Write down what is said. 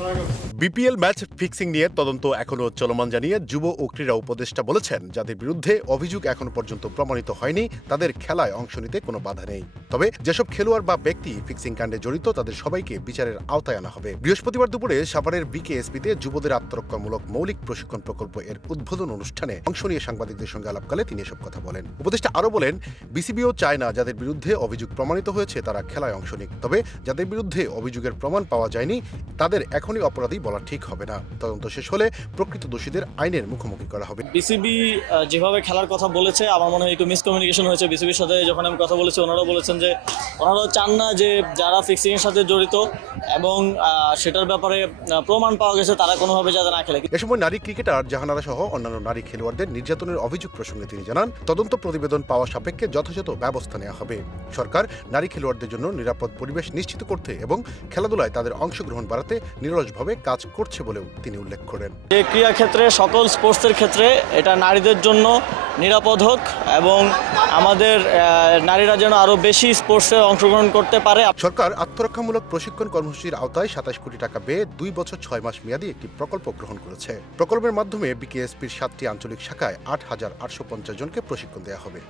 Frage. BPL match fixing নিয়ে তদন্ত এখনও চলমান জানিয়ে যুব ও ক্রীড়া উপদেষ্টা বলেছেন, যাদের বিরুদ্ধে অভিযোগ এখন পর্যন্ত প্রমাণিত হয়নি, তাদের খেলায় অংশ নিতে কোনো বাধা নেই। তবে যেসব খেলোয়াড় বা ব্যক্তি ফিক্সিং কাণ্ডে জড়িত, তাদের সবাইকে বিচারের আওতায় আনা হবে। বৃহস্পতিবার দুপুরে সাভারের বিকেএসপিতে যুবদের আত্মরক্ষামূলক মৌলিক প্রশিক্ষণ প্রকল্প এর উদ্বোধন অনুষ্ঠানে অংশ নিয়ে সাংবাদিকদের সঙ্গে আলাপকালে তিনি এসব কথা বলেন। উপদেষ্টা আরও বলেন, বিসিবিও চায় না যাদের বিরুদ্ধে অভিযোগ প্রমাণিত হয়েছে তারা খেলায় অংশ নিক, তবে যাদের বিরুদ্ধে অভিযোগের প্রমাণ পাওয়া যায়নি, তাদের এখনই অপরাধী বলা ঠিক হবে না। তদন্ত শেষ হলে প্রকৃত দোষীদের আইনের মুখোমুখি করা হবে। বিসিবি যেভাবে খেলার কথা বলেছে আমার মনে হয় একটু মিসকমিউনিকেশন হয়েছে বিসিবির সাথে যখন আমি কথা বলেছি ওনারাও বলেছেন যে ওনারাও চান না যে যারা ফিক্সিং এর সাথে জড়িত এবং সেটার ব্যাপারে প্রমাণ পাওয়া গেছে তারা কোনোভাবে যাতে না খেলে। এ সময় নারী ক্রিকেটার জাহানারা সহ অন্যান্য নারী খেলোয়াড়দের নির্যাতনের অভিযোগ প্রসঙ্গে তিনি জানান তদন্ত প্রতিবেদন পাওয়া সাপেক্ষে যথাযথ ব্যবস্থা নেওয়া হবে। সরকার নারী খেলোয়াড়দের জন্য নিরাপদ পরিবেশ নিশ্চিত করতে এবং খেলাধুলায় তাদের অংশগ্রহণ বাড়াতে নিরলসভাবে কাজ করছে বলেও তিনি উল্লেখ করেন। যে ক্রীড়া ক্ষেত্রে সকল স্পোর্টসের ক্ষেত্রে এটা নারীদের জন্য নিরাপদ হোক এবং আমাদের নারীরা যেন আরও বেশি স্পোর্টসে অংশগ্রহণ করতে পারে। সরকার আত্মরক্ষামূলক প্রশিক্ষণ কর্মসূচির আওতায় সাতাশ কোটি টাকা ব্যয়ে দুই বছর ছয় মাস মেয়াদী একটি প্রকল্প গ্রহণ করেছে। প্রকল্পের মাধ্যমে বিকেএসপির সাতটি আঞ্চলিক শাখায় আট হাজার আটশো পঞ্চাশ জনকে প্রশিক্ষণ দেওয়া হবে।